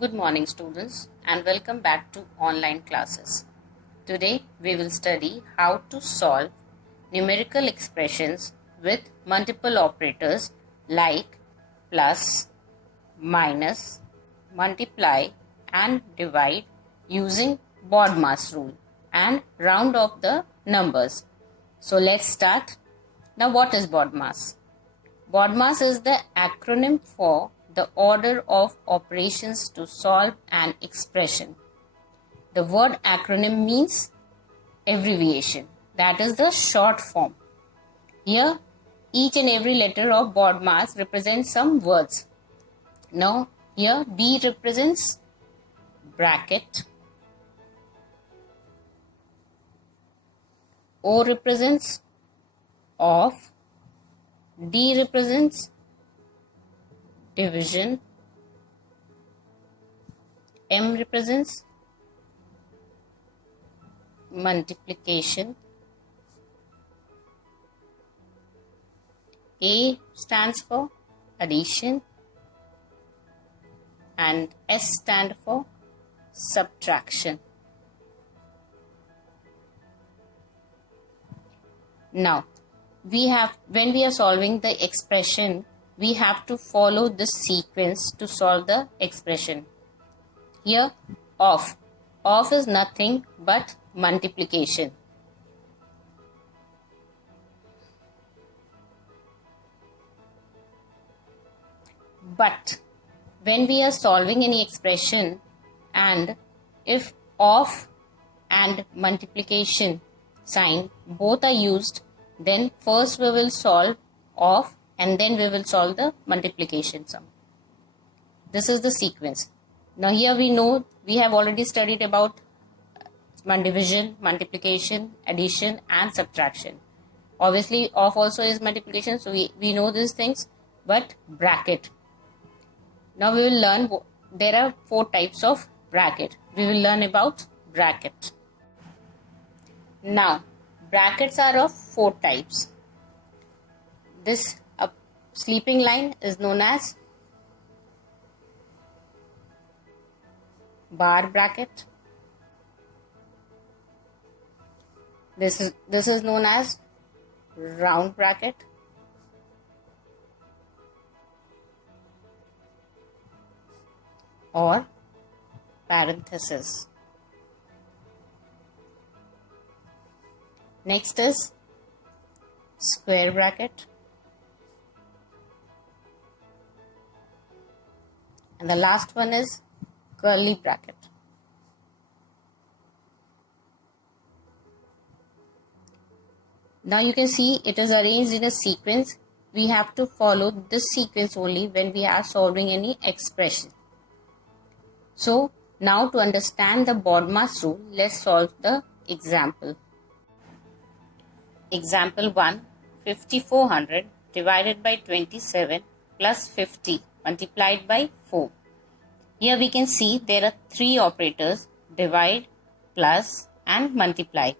Good morning students and welcome back to online classes. Today we will study how to solve numerical expressions with multiple operators like plus, minus, multiply and divide using BODMAS rule and round off the numbers. So let's start. Now what is BODMAS? BODMAS is the acronym for the order of operations to solve an expression. The word acronym means abbreviation. That is the short form. Here, each and every letter of BODMAS represents some words. Now, here B represents bracket, O represents off, D represents division, M represents multiplication, A stands for addition, and S stands for subtraction. Now, when we are solving the expression, we have to follow this sequence to solve the expression. Here, off is nothing but multiplication. But when we are solving any expression and if off and multiplication sign both are used, then first we will solve off and then we will solve the multiplication sum. This is the sequence. Now here we know we have already studied about division, multiplication, addition and subtraction. Obviously off also is multiplication, so we know these things, but bracket. Now we will learn, there are 4 types of bracket. We will learn about bracket. Now brackets are of 4 types. This sleeping line is known as bar bracket. This is known as round bracket. Or parenthesis. Next is square bracket. And the last one is curly bracket. Now you can see it is arranged in a sequence. We have to follow this sequence only when we are solving any expression. So now to understand the BODMAS rule, let's solve the example. Example 1, 5400 divided by 27 plus 50 multiplied by 4. Here we can see there are 3 operators, divide, plus and multiply.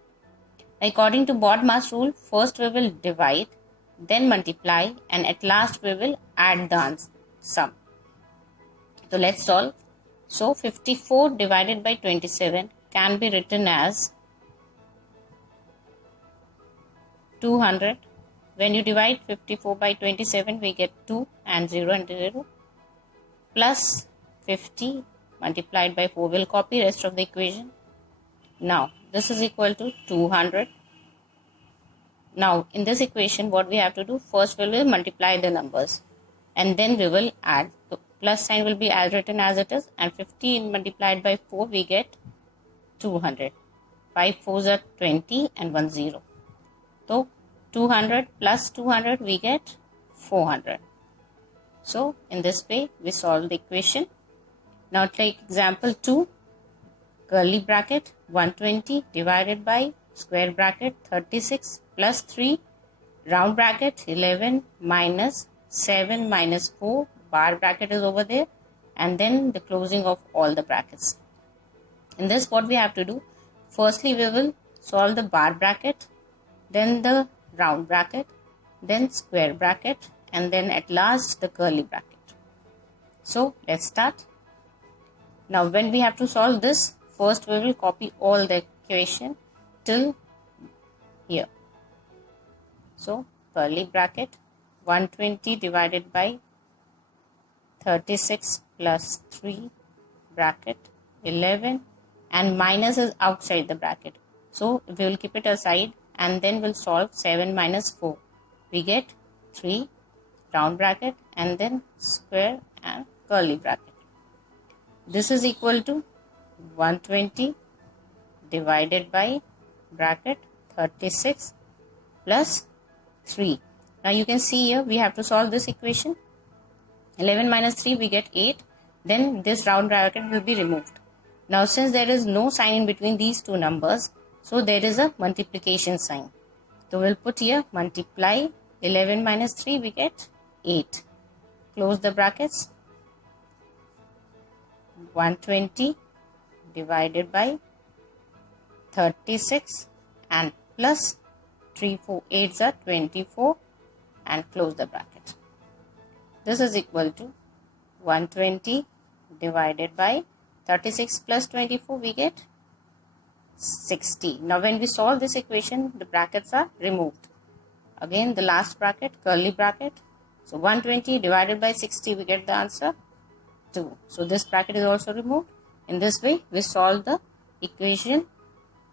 According to BODMAS rule, first we will divide, then multiply and at last we will add the sum. So let's solve. So 54 divided by 27 can be written as 200. When you divide 54 by 27, we get 2 and 0 and 0. Plus 50 multiplied by 4. We'll copy rest of the equation. Now this is equal to 200. Now in this equation what we have to do, first we will multiply the numbers and then we will add. The plus sign will be as written as it is, and 50 multiplied by 4 we get 200. 5 4s are 20 and 1 0. So 200 plus 200 we get 400. So in this way we solve the equation. Now take example 2, curly bracket 120 divided by square bracket 36 plus 3, round bracket 11 minus 7 minus 4, bar bracket is over there, and then the closing of all the brackets. In this what we have to do, firstly we will solve the bar bracket, then the round bracket, then square bracket, and then at last the curly bracket. So let's start. Now when we have to solve this, first we will copy all the equation till here. So curly bracket 120 divided by 36 plus 3 bracket 11, and minus is outside the bracket. So we will keep it aside and then we'll solve 7 minus 4. We get 3 round bracket and then square and curly bracket. This is equal to 120 divided by bracket 36 plus 3. Now you can see here we have to solve this equation. 11 minus 3 we get 8. Then this round bracket will be removed. Now since there is no sign in between these two numbers, so there is a multiplication sign. So we'll put here multiply 11 minus 3 we get 8. Close the brackets. 120 divided by 36 and plus 3 4 8s are 24 and close the bracket. This is equal to 120 divided by 36 plus 24 we get 60. Now when we solve this equation, the brackets are removed. Again the last bracket, curly bracket. So 120 divided by 60 we get the answer 2. So this bracket is also removed. In this way we solve the equation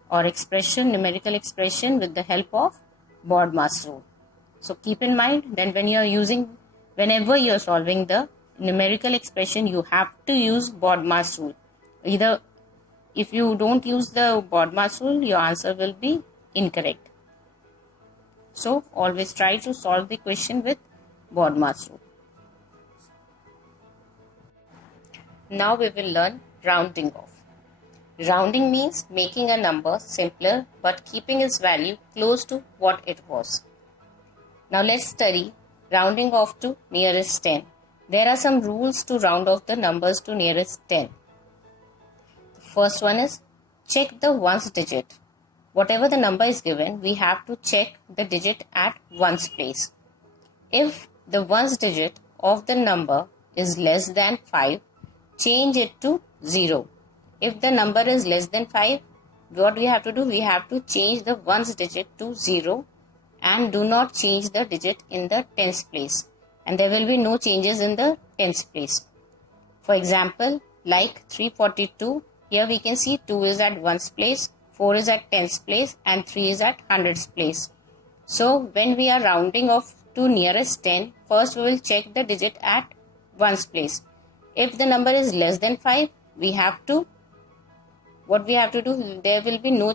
or expression, numerical expression, with the help of BODMAS rule. So keep in mind then whenever you are solving the numerical expression, you have to use BODMAS rule. Either if you don't use the BODMAS rule, your answer will be incorrect. So always try to solve the question with BODMAS rule. Now we will learn rounding off. Rounding means making a number simpler but keeping its value close to what it was. Now let's study rounding off to nearest 10. There are some rules to round off the numbers to nearest 10. The first one is check the ones digit. Whatever the number is given, we have to check the digit at ones place. If the ones digit of the number is less than 5, change it to 0. If the number is less than 5, what we have to do? We have to change the ones digit to 0 and do not change the digit in the tens place. And there will be no changes in the tens place. For example, like 342, here we can see 2 is at ones place, 4 is at tens place and 3 is at hundreds place. So when we are rounding off to nearest 10, first we will check the digit at ones place. If the number is less than 5, what we have to do, there will be no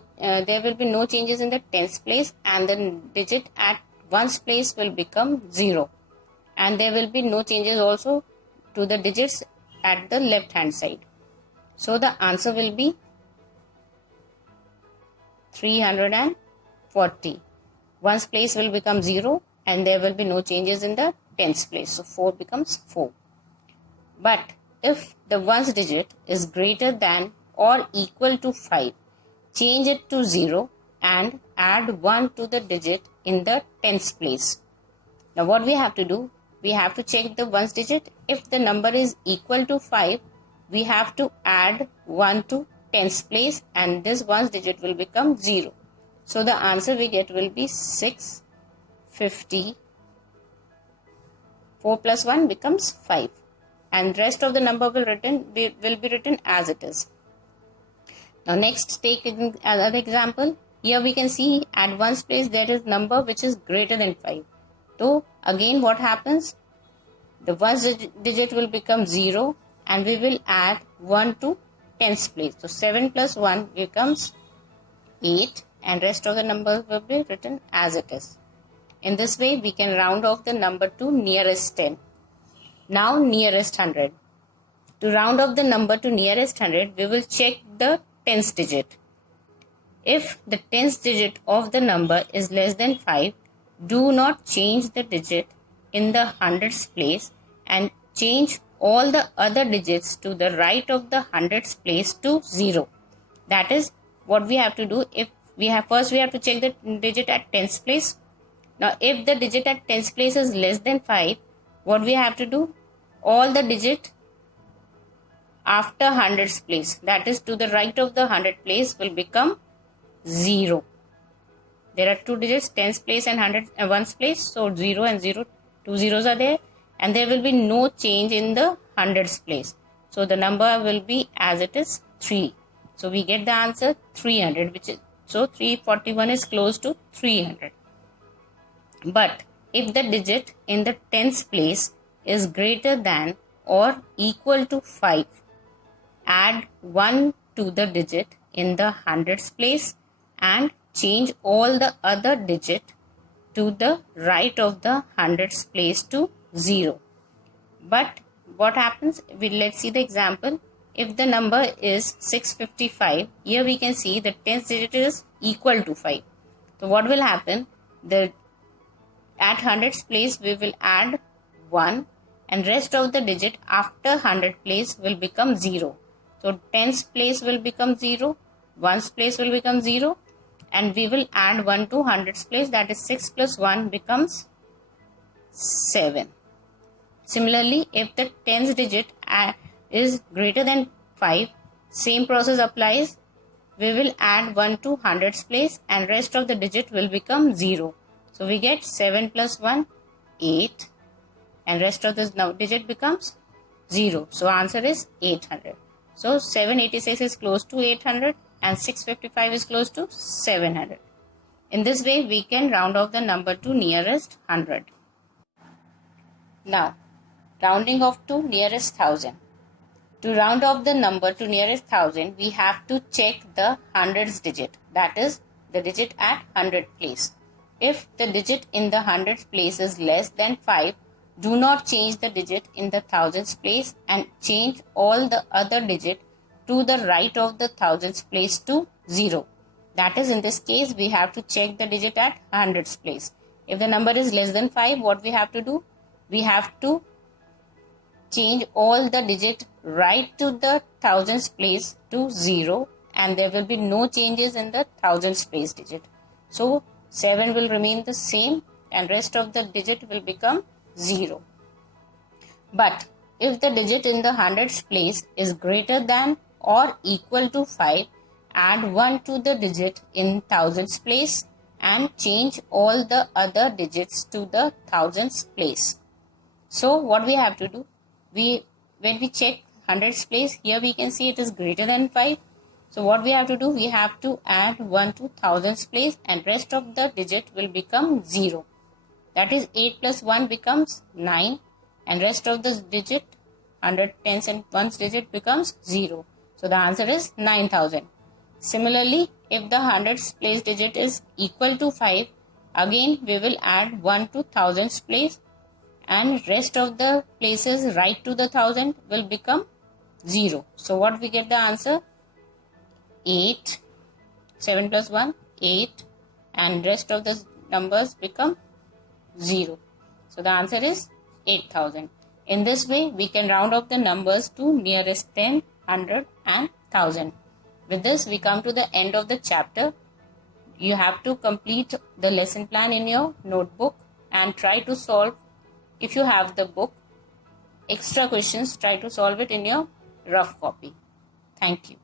changes in the tens place and the digit at ones place will become 0. And there will be no changes also to the digits at the left hand side. So the answer will be 340. Ones place will become 0 and there will be no changes in the tens place. So 4 becomes 4. But if the ones digit is greater than or equal to 5, change it to 0 and add 1 to the digit in the tens place. Now what we have to do? We have to check the ones digit. If the number is equal to 5, we have to add 1 to tens place and this ones digit will become 0. So the answer we get will be 650. 4 plus 1 becomes 5. And rest of the number will be written as it is. Now next take another example. Here we can see at ones place there is number which is greater than 5. So again what happens? The ones digit will become 0 and we will add 1 to tens place. So 7 plus 1 becomes 8 and rest of the numbers will be written as it is. In this way we can round off the number to nearest 10. Now nearest 100. To round off the number to nearest 100, we will check the tens digit. If the tens digit of the number is less than 5, do not change the digit in the hundreds place and change all the other digits to the right of the hundreds place to 0. That is what we have to do. If we have to check the digit at tens place. Now if the digit at tens place is less than 5, what we have to do? All the digit after hundreds place, that is to the right of the hundred place, will become 0. There are two digits, tens place and ones place. So 0 and 0, two zeros are there, and there will be no change in the hundreds place. So the number will be as it is 3. So we get the answer 300, which is, so 341 is close to 300. But if the digit in the tens place is greater than or equal to 5, add 1 to the digit in the hundreds place and change all the other digit to the right of the hundreds place to 0. But what happens? Let's see the example. If the number is 655, here we can see the tens digit is equal to 5. So what will happen? At hundreds place we will add 1 and rest of the digit after 100 place will become 0. So tens place will become 0, ones place will become 0, and we will add 1 to hundreds place, that is 6 plus 1 becomes 7. Similarly, if the tens digit is greater than 5, same process applies. We will add 1 to hundreds place and rest of the digit will become 0. So we get 7 plus 1, 8, and rest of this digit becomes 0. So answer is 800. So 786 is close to 800 and 655 is close to 700. In this way, we can round off the number to nearest 100. Now, rounding off to nearest 1000. To round off the number to nearest 1000, we have to check the hundreds digit, that is the digit at 100 place. If the digit in the hundreds place is less than 5, do not change the digit in the thousands place and change all the other digit to the right of the thousands place to 0. That is, in this case, we have to check the digit at hundreds place. If the number is less than 5, what we have to do? We have to change all the digit right to the thousands place to 0, and there will be no changes in the thousands place digit. So 7 will remain the same and rest of the digit will become 0. But if the digit in the hundreds place is greater than or equal to 5, add 1 to the digit in thousands place and change all the other digits to the thousands place. So what we have to do? When we check hundreds place, here we can see it is greater than 5. So what we have to do? We have to add 1 to thousands place and rest of the digit will become 0. That is 8 plus 1 becomes 9 and rest of the digit, 100, tens and ones digit becomes 0. So the answer is 9000. Similarly, if the hundreds place digit is equal to 5, again we will add 1 to thousands place and rest of the places right to the thousand will become 0. So what we get the answer? 8, 7 plus 1, 8, and rest of the numbers become 0. So the answer is 8000. In this way, we can round off the numbers to nearest 10, 100 and 1000. With this, we come to the end of the chapter. You have to complete the lesson plan in your notebook and try to solve, if you have the book, extra questions, try to solve it in your rough copy. Thank you.